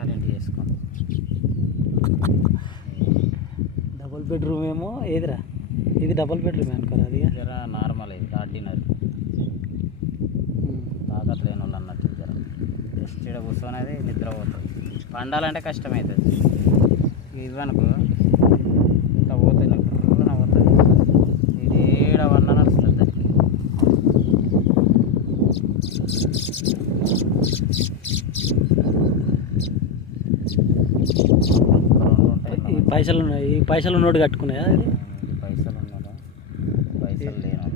Talent చేసుకోండి double bedroom ఏమో ఏదిరా? ఇది డబుల్ బెడ్రూమ్ అనుకోరా అది జర నార్మల్ ఇది ఆర్డినరీ. తాకత్ లేని వాళ్ళు అన్నట్టు జర. జస్ట్ ఇక్కడ కూర్చొనేది నిద్రపోతుంది పండాలంటే కష్టమవుతుంది ఇవ్వనుకో ఇట్లా పోతుంది నాకు పోతుంది. ఇది ఏడ వన్న నడుస్తుంది దానికి ఈ పైసలు ఉన్నాయి ఈ పైసలు ఉన్నోడు కట్టుకున్నాయా ఇది? పైసలు ఉన్నారా పైసలు లేని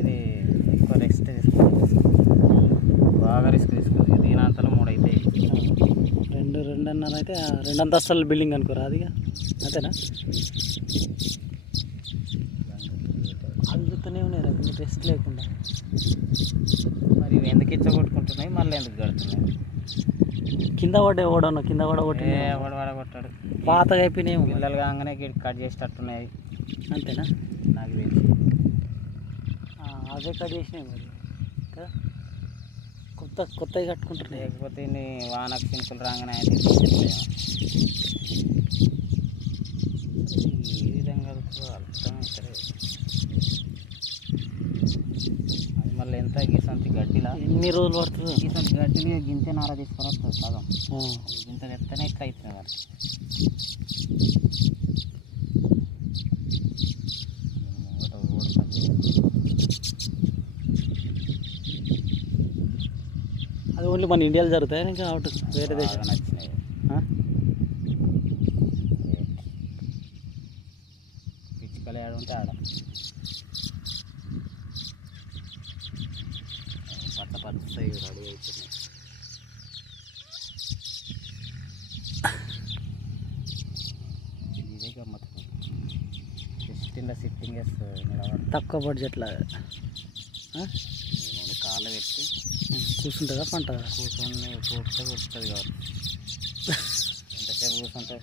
ఇది ఎక్కువ రిస్క్ తీసుకుంటుంది బాగా రిస్క్ తీసుకుంది. దీని అంతలో మూడు అయితే రెండు రెండున్నర అయితే ఆ రెండు అంతస్తుల బిల్డింగ్ అనుకోరా అది అంతేనా? అల్లుతూనే ఉన్నాయి రా మీకు రెస్ట్ లేకుండా. మరి ఎందుకు ఇచ్చగొట్టుకుంటున్నాయి? మళ్ళీ ఎందుకు కడుతున్నాయి? కింద పడే ఓడను కింద కూడా కొట్టి ఏ కొట్టాడు పాతగా అయిపోయినాయేమో మరి. పిల్లలు కాగానే కట్ చేసేటట్టున్నాయి. అంతేనా? నాకు తెలిసి అవే కట్ చేసినాయి మరి? కొత్త కొత్తవి కట్టుకుంటున్నాయి. లేకపోతే వానకు సింపుల్ రాగానే. ఈ విధంగా అర్థం అది మళ్ళీ ఎంత? గీసంతి గడ్డిలా? ఎన్ని రోజులు పడుతుందో? గీసంతి గడ్డిని గింతే నార తీసుకొని వస్తుంది సగం. గింత తెత్తనే ఇట్లా అవుతుంది మరి. అది ఓన్లీ మన ఇండియాలో జరుగుతాయి ఇంకా అవుట్ వేరే దేశం బాగా నచ్చినాయి? పిచ్చుకలు ఏడ ఉంటే ఆడ. పరుస్తాయి రెడీ అవుతున్నాయి ఇదే గమ్మత్. జస్ట్ ఇలా సిట్టింగ్ వేస్తుంది తక్కువ బడ్జెట్లో కాళ్ళు పెట్టి. కూర్చుంటుందా పంట కూర్చొని కూర్చొని కూర్చుంటుంది కాబట్టి ఎంతసేపు కూర్చుంటే?